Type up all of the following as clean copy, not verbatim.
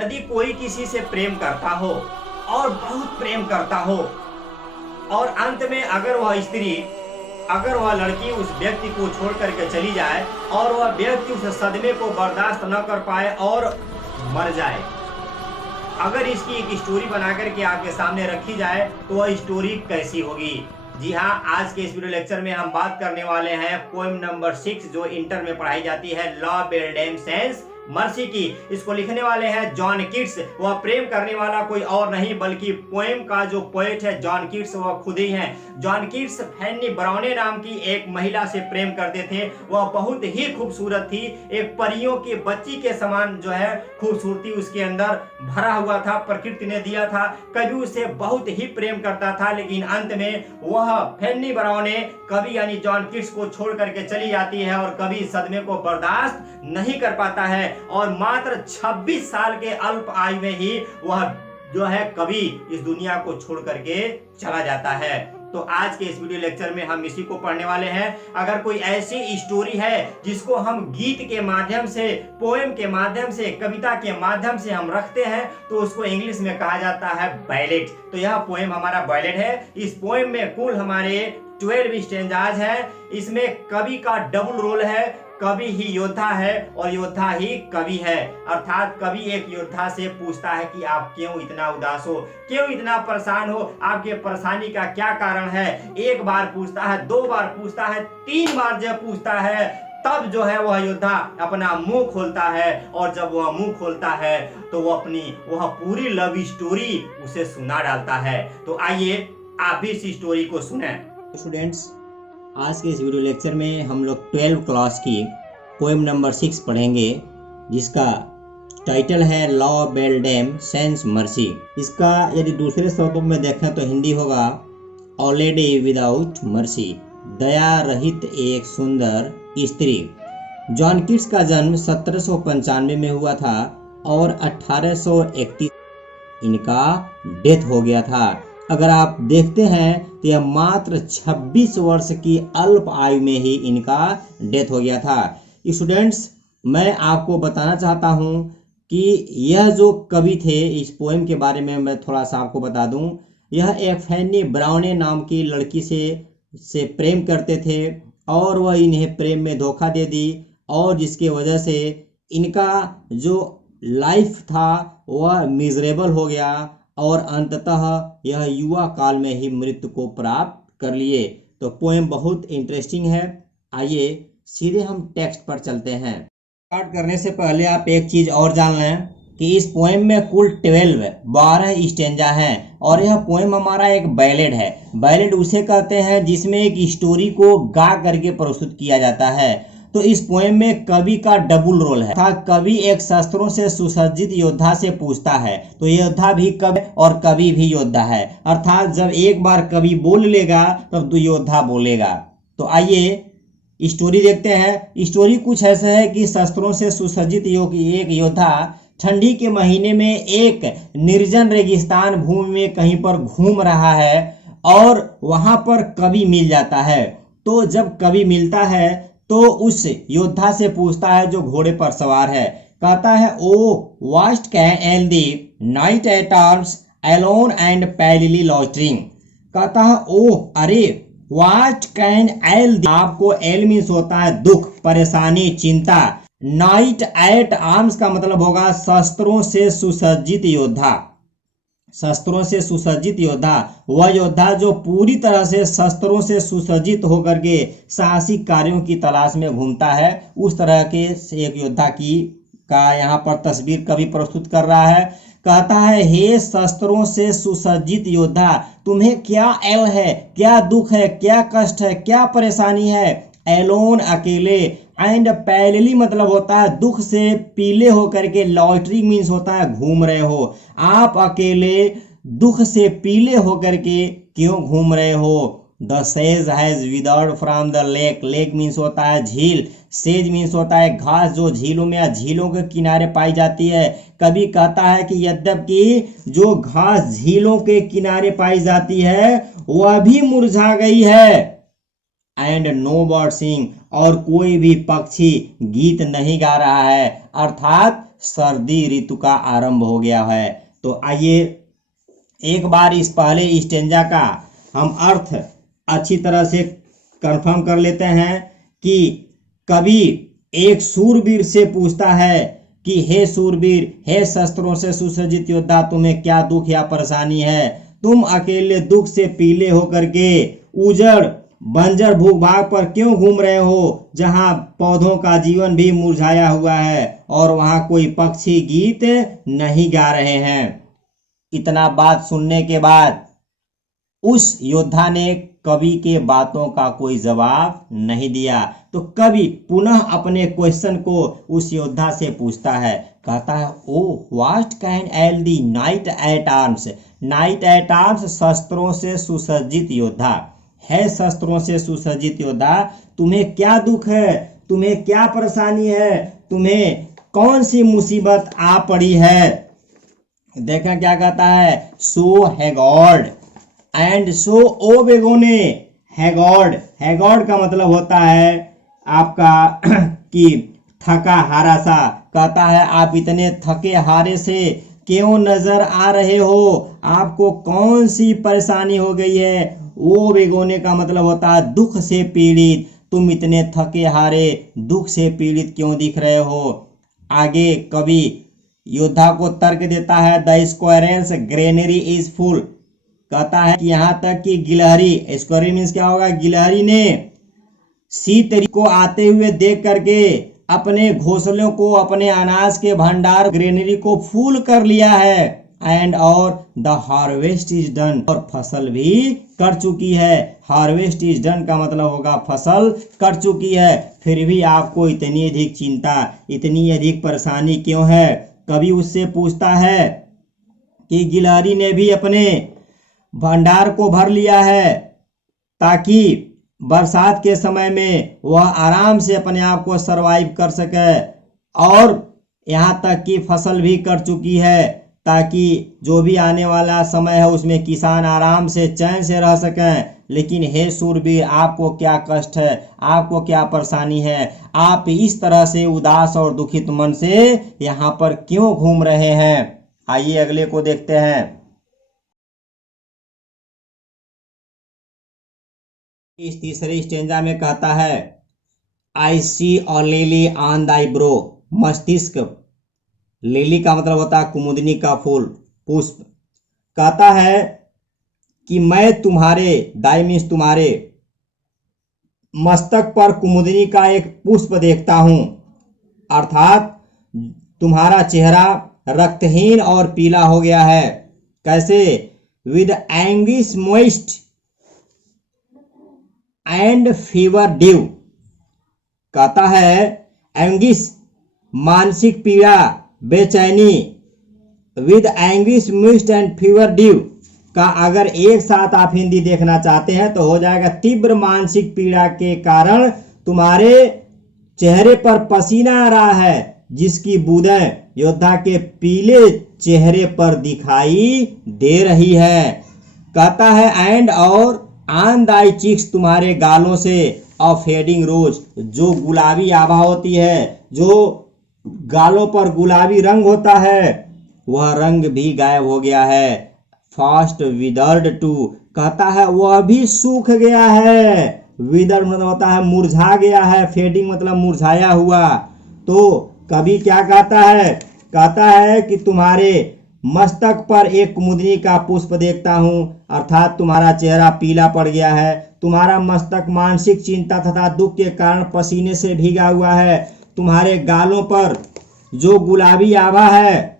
यदि कोई किसी से प्रेम करता हो और बहुत प्रेम करता हो और अंत में अगर वह लड़की उस व्यक्ति को छोड़ करके चली जाए और वह व्यक्ति उस सदमे को बर्दाश्त न कर पाए और मर जाए, अगर इसकी एक स्टोरी बनाकर के आपके सामने रखी जाए तो वह स्टोरी कैसी होगी? जी हाँ, आज के इस वीडियो लेक्चर में हम बात करने वाले हैं पोएम नंबर 6 जो इंटर में पढ़ाई जाती है, ला बेल्डेम सेंस मर्सी की। इसको लिखने वाले हैं जॉन कीट्स। वह प्रेम करने वाला कोई और नहीं बल्कि पोएम का जो पोएट है जॉन कीट्स वह खुद ही हैं। जॉन कीट्स फैनी ब्राउने नाम की एक महिला से प्रेम करते थे। वह बहुत ही खूबसूरत थी, एक परियों की बच्ची के समान जो है खूबसूरती उसके अंदर भरा हुआ था, प्रकृति ने दिया था। कभी उसे बहुत ही प्रेम करता था, लेकिन अंत में वह फैनी ब्राउने कभी यानी जॉन कीट्स को छोड़ करके चली जाती है और कभी सदमे को बर्दाश्त नहीं कर पाता है और मात्र 26 साल के अल्प आयु में ही वह जो है कभी इस दुनिया को छोड़ करके चला जाता है। तो आज के इस वीडियो लेक्चर में हम इसी को पढ़ने वाले हैं। अगर कोई ऐसी स्टोरी है जिसको हम गीत के माध्यम से, पोएम के माध्यम से, कविता के माध्यम से हम रखते हैं तो उसको इंग्लिश में कहा जाता है बैलेट। तो यह पोएम हमारा बैलेट है। इस पोएम में कुल हमारे 12 स्टेंजाज है। इसमें कवि का डबल रोल है, कवि ही योद्धा है और योद्धा ही कवि है। अर्थात कवि एक योद्धा से पूछता है कि आप क्यों इतना उदास हो, क्यों इतना परेशान हो, आपके परेशानी का क्या कारण है। एक बार पूछता है, 2 बार पूछता है, 3 बार जब पूछता है तब जो है वह योद्धा अपना मुंह खोलता है और जब वह मुंह खोलता है तो वह पूरी लव स्टोरी उसे सुना डालता है। तो आइए आप भी इस स्टोरी को सुने। स्टूडेंट्स, आज के इस वीडियो लेक्चर में हम लोग 12 क्लास की पोएम नंबर 6 पढ़ेंगे जिसका टाइटल है ला बेल्डेम सेंस मर्सी। इसका यदि दूसरे शब्दों में देखें तो हिंदी होगा अ लेडी विदाउट मर्सी, दया रहित एक सुंदर स्त्री। जॉन कीट्स का जन्म 1795 में हुआ था और 1831 इनका डेथ हो गया था। अगर आप देखते हैं तो यह मात्र 26 वर्ष की अल्प आयु में ही इनका डेथ हो गया था। स्टूडेंट्स, मैं आपको बताना चाहता हूं कि यह जो कवि थे, इस पोएम के बारे में मैं थोड़ा सा आपको बता दूं। यह एक फैनी ब्राउने नाम की लड़की से प्रेम करते थे और वह इन्हें प्रेम में धोखा दे दी और जिसकी वजह से इनका जो लाइफ था वह मिजरेबल हो गया और अंततः यह युवा काल में ही मृत्यु को प्राप्त कर लिए। तो पोएम बहुत इंटरेस्टिंग है। आइए सीधे हम टेक्स्ट पर चलते हैं। स्टार्ट करने से पहले आप एक चीज और जान लें कि इस पोएम में कुल 12 स्टेंजा हैं और यह पोएम हमारा एक बैलेड है। बैलेड उसे कहते हैं जिसमें एक स्टोरी को गा करके प्रस्तुत किया जाता है। तो इस पोएम में कवि का डबल रोल है। कवि एक शस्त्रों से सुसज्जित योद्धा से पूछता है, तो योद्धा भी कवि और कवि भी योद्धा है। अर्थात जब एक बार कवि बोल लेगा तब योद्धा बोलेगा। तो आइए स्टोरी देखते हैं। स्टोरी कुछ ऐसा है कि शस्त्रों से सुसज्जित एक योद्धा ठंडी के महीने में एक निर्जन रेगिस्तान भूमि में कहीं पर घूम रहा है और वहां पर कवि मिल जाता है। तो जब कवि मिलता है तो उस योद्धा से पूछता है जो घोड़े पर सवार है, कहता है O what can ail thee knight at arms alone and palely loitering. कहता है ओ अरे वास्ट कैन एल, आपको एल मीन्स होता है दुख, परेशानी, चिंता। नाइट एट आर्म्स का मतलब होगा शस्त्रों से सुसज्जित योद्धा। शस्त्रों से सुसज्जित योद्धा वह योद्धा जो पूरी तरह से शस्त्रों से सुसज्जित होकर के साहसिक कार्यों की तलाश में घूमता है। उस तरह के एक योद्धा का यहाँ पर तस्वीर कवि प्रस्तुत कर रहा है। कहता है हे शस्त्रों से सुसज्जित योद्धा, तुम्हें क्या एल है, क्या दुख है, क्या कष्ट है, क्या परेशानी है। एलोन अकेले, एंड पैलिली मतलब होता है दुख से पीले होकर के, लॉटरी मीन्स होता है घूम रहे हो। आप अकेले दुख से पीले होकर के क्यों घूम रहे हो। The sage has withered from the lake, lake means होता है झील, सेज मीन्स होता है घास जो झीलों में या झीलों के किनारे पाई जाती है। कभी कहता है कि यद्यपि जो घास झीलों के किनारे पाई जाती है वह भी मुरझा गई है। एंड नो बर्ड सिंग, और कोई भी पक्षी गीत नहीं गा रहा है। अर्थात सर्दी ऋतु का आरंभ हो गया है। तो आइए एक बार इस पहले स्टेंजा का हम अर्थ अच्छी तरह से कंफर्म कर लेते हैं कि कवि एक सूरवीर से पूछता है कि हे सूरवीर, हे शस्त्रों से सुसज्जित योद्धा, तुम्हें क्या दुख या परेशानी है? तुम अकेले दुख से पीले होकर के उजड़ बंजर भूभाग पर क्यों घूम रहे हो, जहां पौधों का जीवन भी मुरझाया हुआ है और वहां कोई पक्षी गीत नहीं गा रहे हैं। इतना बात सुनने के बाद उस योद्धा ने कवि के बातों का कोई जवाब नहीं दिया। तो कवि पुनः अपने क्वेश्चन को उस योद्धा से पूछता है, कहता है, O what can ail thee knight at arms. Knight at arms शस्त्रों से सुसज्जित योद्धा है। शस्त्रों से सुसज्जित योद्धा, तुम्हें क्या दुख है, तुम्हें क्या परेशानी है, तुम्हें कौन सी मुसीबत आ पड़ी है? देखा क्या कहता है, सो हैगॉर्ड एंड सो ओ बेगोने। हैगॉर्ड, हैगॉर्ड का मतलब होता है आपका कि थका हारा सा। कहता है, आप इतने थके हारे से क्यों नजर आ रहे हो, आपको कौन सी परेशानी हो गई है? ओ बेगोने का मतलब होता है दुख से पीड़ित। तुम इतने थके हारे दुख से पीड़ित क्यों दिख रहे हो? आगे कवि योद्धा को तर्क देता है, the squirrels granary is full. कहता है कि यहाँ तक कि गिलहरी, स्क्वायरल मीन्स क्या होगा, गिलहरी ने शीत ऋतु को आते हुए देख करके अपने घोंसलों को, अपने अनाज के भंडार ग्रेनरी को फूल कर लिया है। एंड और द हार्वेस्ट इज डन, और फसल भी कर चुकी है। हार्वेस्ट इज डन का मतलब होगा फसल कर चुकी है, फिर भी आपको इतनी अधिक चिंता, इतनी अधिक परेशानी क्यों है? कभी उससे पूछता है कि गिलहरी ने भी अपने भंडार को भर लिया है ताकि बरसात के समय में वह आराम से अपने आप को सरवाइव कर सके, और यहाँ तक कि फसल भी कर चुकी है ताकि जो भी आने वाला समय है उसमें किसान आराम से चैन से रह सकें। लेकिन हे सूरवीर, आपको क्या कष्ट है, आपको क्या परेशानी है? आप इस तरह से उदास और दुखित मन से यहाँ पर क्यों घूम रहे हैं? आइए अगले को देखते हैं। इस तीसरे स्टेंजा में कहता है, आई सी अ लिली ऑन दाई ब्रो। मस्तिष्क, लिली का मतलब होता है कुमुदनी का फूल, पुष्प। कहता है कि मैं तुम्हारे, दाई मीन्स तुम्हारे मस्तक पर कुमुदनी का एक पुष्प देखता हूं, अर्थात तुम्हारा चेहरा रक्तहीन और पीला हो गया है। कैसे? With anguish moist and fever dew. कहता है एंगिश मानसिक पीड़ा, बेचैनी, with anguish moist and fever dew का अगर एक साथ आप हिंदी देखना चाहते हैं तो हो जाएगा तीव्र मानसिक पीड़ा के कारण तुम्हारे चेहरे पर पसीना आ रहा है, जिसकी बूंदें योद्धा के पीले चेहरे पर दिखाई दे रही है। कहता है एंड और ऑन दाई चिक्स, तुम्हारे गालों से अ फेडिंग रोज, जो गुलाबी आभा होती है, जो गालों पर गुलाबी रंग होता है, वह रंग भी गायब हो गया है। फास्ट विदर्ड टू, कहता है वह भी सूख गया है। विदर्ड मतलब होता है मुरझा गया है, फेडिंग मतलब मुरझाया हुआ। तो कभी क्या कहता है? कहता है कि तुम्हारे मस्तक पर एक कुमुदनी का पुष्प देखता हूं, अर्थात तुम्हारा चेहरा पीला पड़ गया है, तुम्हारा मस्तक मानसिक चिंता तथा दुख के कारण पसीने से भीगा हुआ है, तुम्हारे गालों पर जो गुलाबी आभा है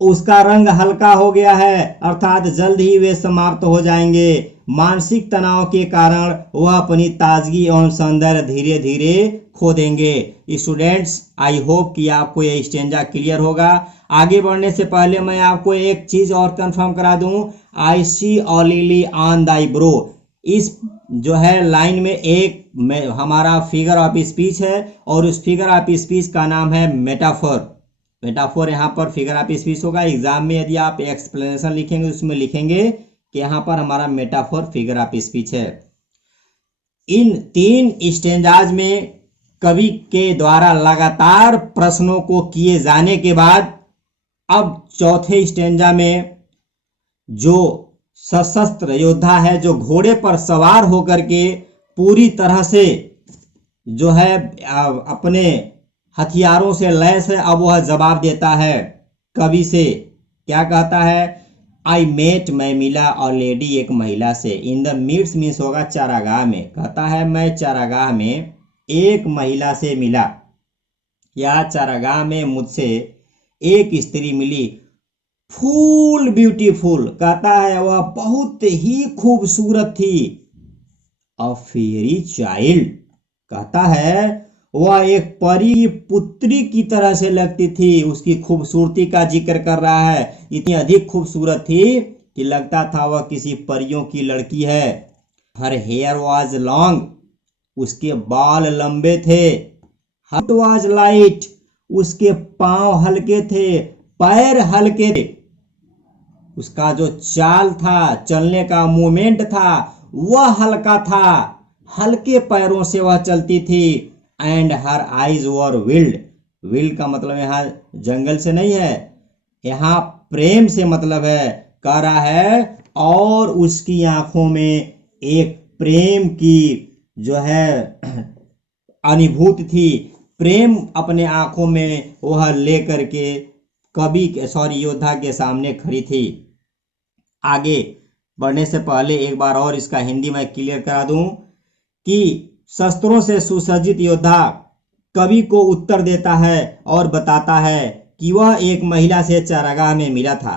उसका रंग हल्का हो गया है, अर्थात जल्द ही वे समाप्त हो जाएंगे। मानसिक तनाव के कारण वह अपनी ताजगी एवं सौंदर्य धीरे धीरे खो देंगे। स्टूडेंट्स, आई होप कि आपको यह स्टेंजा क्लियर होगा। आगे बढ़ने से पहले मैं आपको एक चीज और कंफर्म करा दूं, आई सी अ लिली ऑन दाई ब्रो, इस जो है लाइन में एक हमारा फिगर ऑफ स्पीच है और उस फिगर ऑफ स्पीच का नाम है मेटाफोर। मेटाफोर यहाँ पर फिगर ऑफ स्पीच होगा। एग्जाम में यदि आप एक्सप्लेनेशन लिखेंगे उसमें लिखेंगे कि यहाँ पर हमारा मेटाफोर फिगर ऑफ स्पीच है। इन तीन स्टेंजाज में कवि के द्वारा लगातार प्रश्नों को किए जाने के बाद अब चौथे स्टेंजा में जो सशस्त्र योद्धा है, जो घोड़े पर सवार होकर के पूरी तरह से जो है अपने हथियारों से लैस है, अब वह जवाब देता है कवि से। क्या कहता है? आई मेट, मैं मिला, और लेडी एक महिला से, इन द मिड्स मीन्स होगा चारागाह में। कहता है मैं चारागाह में एक महिला से मिला, या चारागाह में मुझसे एक स्त्री मिली, फुल ब्यूटीफुल। कहता है वह बहुत ही खूबसूरत थी। अ फेरी चाइल्ड, कहता है वह एक परी पुत्री की तरह से लगती थी। उसकी खूबसूरती का जिक्र कर रहा है, इतनी अधिक खूबसूरत थी कि लगता था वह किसी परियों की लड़की है। हर हेयर वॉज लॉन्ग, उसके बाल लंबे थे। हट वॉज लाइट, उसके पांव हल्के थे, पैर हल्के थे। उसका जो चाल था, चलने का मूवमेंट था, वह हल्का था, हल्के पैरों से वह चलती थी। And her eyes were wild, wild का मतलब यहाँ जंगल से नहीं है, यहाँ प्रेम से मतलब है। कह रहा है और उसकी आंखों में एक प्रेम की जो है अनुभूति थी, प्रेम अपने आंखों में वह लेकर के योद्धा के सामने खड़ी थी। आगे बढ़ने से पहले एक बार और इसका हिंदी मैं क्लियर करा दूं कि शस्त्रों से सुसज्जित योद्धा कवि को उत्तर देता है और बताता है कि वह एक महिला से चारागाह में मिला था।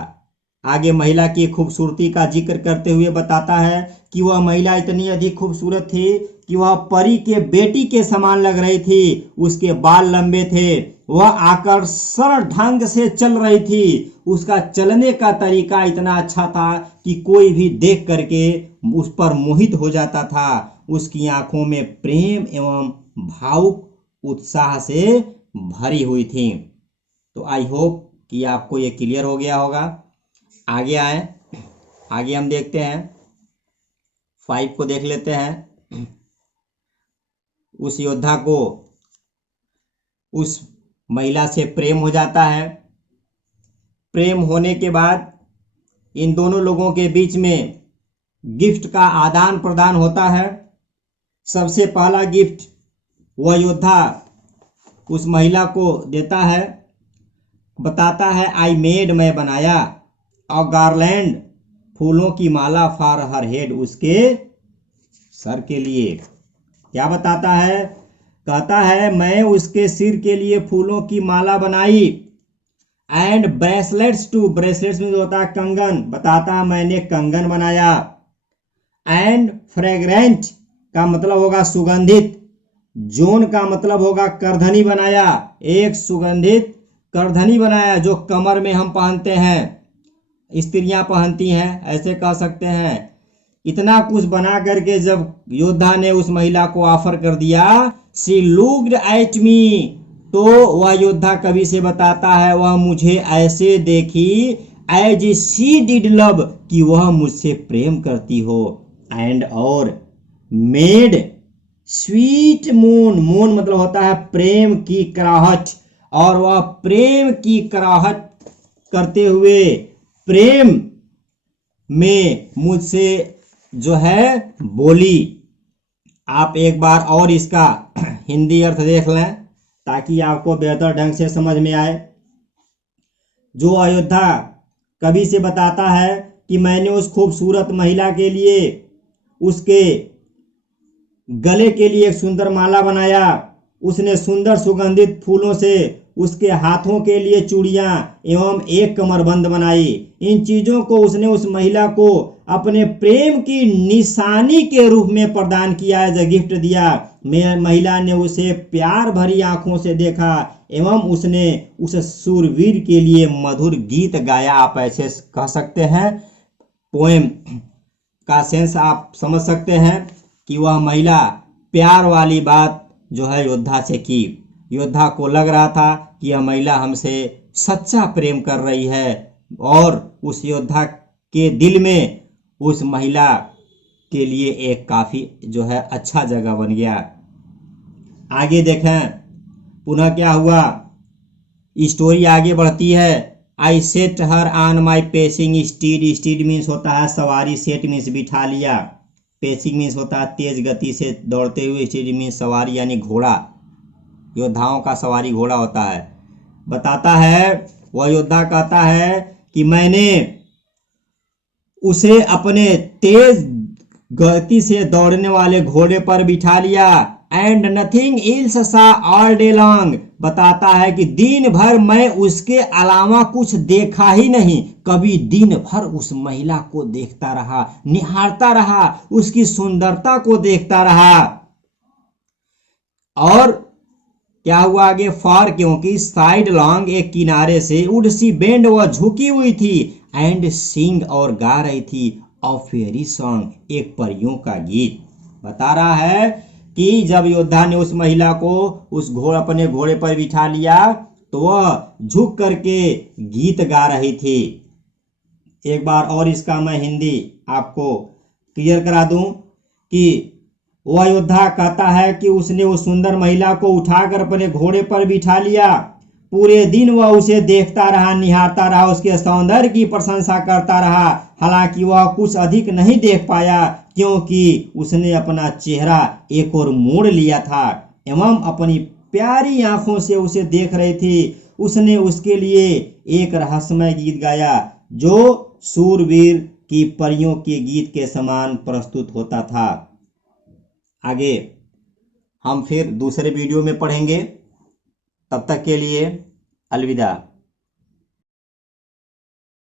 आगे महिला की खूबसूरती का जिक्र करते हुए बताता है कि वह महिला इतनी अधिक खूबसूरत थी कि वह परी के बेटी के समान लग रही थी। उसके बाल लंबे थे, वह आकर्षण ढंग से चल रही थी। उसका चलने का तरीका इतना अच्छा था कि कोई भी देख करके उस पर मोहित हो जाता था। उसकी आंखों में प्रेम एवं भावुक उत्साह से भरी हुई थी। तो आई होप कि आपको ये क्लियर हो गया होगा। आगे आए, आगे हम देखते हैं 5 को देख लेते हैं। उस योद्धा को उस महिला से प्रेम हो जाता है। प्रेम होने के बाद इन दोनों लोगों के बीच में गिफ्ट का आदान प्रदान होता है। सबसे पहला गिफ्ट वह योद्धा उस महिला को देता है, बताता है आई मेड, मैं बनाया, और गार्लैंड, फूलों की माला, फॉर हर हेड, उसके सर के लिए। क्या बताता है? कहता है मैं उसके सिर के लिए फूलों की माला बनाई। एंड ब्रेसलेट्स टू, ब्रेसलेट्स में जो होता है कंगन, बताता है मैंने कंगन बनाया। एंड फ्रेग्रेंट का मतलब होगा सुगंधित, जोन का मतलब होगा करधनी बनाया, एक सुगंधित करधनी बनाया जो कमर में हम पहनते हैं, स्त्रियां पहनती हैं, ऐसे कह सकते हैं। इतना कुछ बना करके जब योद्धा ने उस महिला को ऑफर कर दिया, शी लुक्ड एट मी, तो वह योद्धा कवि से बताता है वह मुझे ऐसे देखी एज शी डिड लव, कि वह मुझसे प्रेम करती हो। एंड और मेड स्वीट मून, मून मतलब होता है प्रेम की कराहट, और वह प्रेम की कराहट करते हुए प्रेम में मुझसे जो है बोली। आप एक बार और इसका हिंदी अर्थ देख लें ताकि आपको बेहतर ढंग से समझ में आए। जो अयोध्या कवि से बताता है कि मैंने उस खूबसूरत महिला के लिए उसके गले के लिए एक सुंदर माला बनाया, उसने सुंदर सुगंधित फूलों से उसके हाथों के लिए चूड़ियां एवं एक कमरबंद बनाई। इन चीजों को उसने उस महिला को अपने प्रेम की निशानी के रूप में प्रदान किया, एज अ गिफ्ट दिया। महिला ने उसे प्यार भरी आंखों से देखा एवं उसने उस शूरवीर के लिए मधुर गीत गाया। आप ऐसे कह सकते हैं, पोएम का सेंस आप समझ सकते हैं कि वह महिला प्यार वाली बात जो है योद्धा से की। योद्धा को लग रहा था कि यह महिला हमसे सच्चा प्रेम कर रही है, और उस योद्धा के दिल में उस महिला के लिए एक काफी जो है अच्छा जगह बन गया। आगे देखें पुनः क्या हुआ, स्टोरी आगे बढ़ती है। I set her on my pacing steed, steed means होता है सवारी, सेट मीन्स बिठा लिया, पेसिंग मीन्स होता है तेज गति से दौड़ते हुए, स्टीड मीन्स सवारी यानी घोड़ा, योद्धाओं का सवारी घोड़ा होता है। बताता है वह योद्धा कहता है कि मैंने उसे अपने तेज गति से दौड़ने वाले घोड़े पर बिठा लिया, एंड नथिंग इल्स सा ऑल डे लॉन्ग। बताता है कि दिन भर मैं उसके अलावा कुछ देखा ही नहीं, कभी दिन भर उस महिला को देखता रहा, निहारता रहा, उसकी सुंदरता को देखता रहा। और क्या हुआ आगे, फॉर क्योंकि साइड लॉन्ग एक किनारे से, वुड सी बेंड वह झुकी हुई थी, एंड सिंग और गा रही थी, अ फेरी सॉन्ग एक परियों का गीत। बता रहा है कि जब योद्धा ने उस महिला को उस अपने घोड़े पर बिठा लिया तो वह झुक करके गीत गा रही थी। एक बार और इसका मैं हिंदी आपको क्लियर करा दूं कि वह योद्धा कहता है कि उसने उस सुंदर महिला को उठाकर अपने घोड़े पर बिठा लिया, पूरे दिन वह उसे देखता रहा, निहारता रहा, उसके सौंदर्य की प्रशंसा करता रहा। हालांकि वह कुछ अधिक नहीं देख पाया क्योंकि उसने अपना चेहरा एक और मोड़ लिया था एवं अपनी प्यारी आंखों से उसे देख रही थी। उसने उसके लिए एक रहस्यमय गीत गाया जो सूरवीर की परियों के गीत के समान प्रस्तुत होता था। आगे हम फिर दूसरे वीडियो में पढ़ेंगे, तब तक के लिए अलविदा।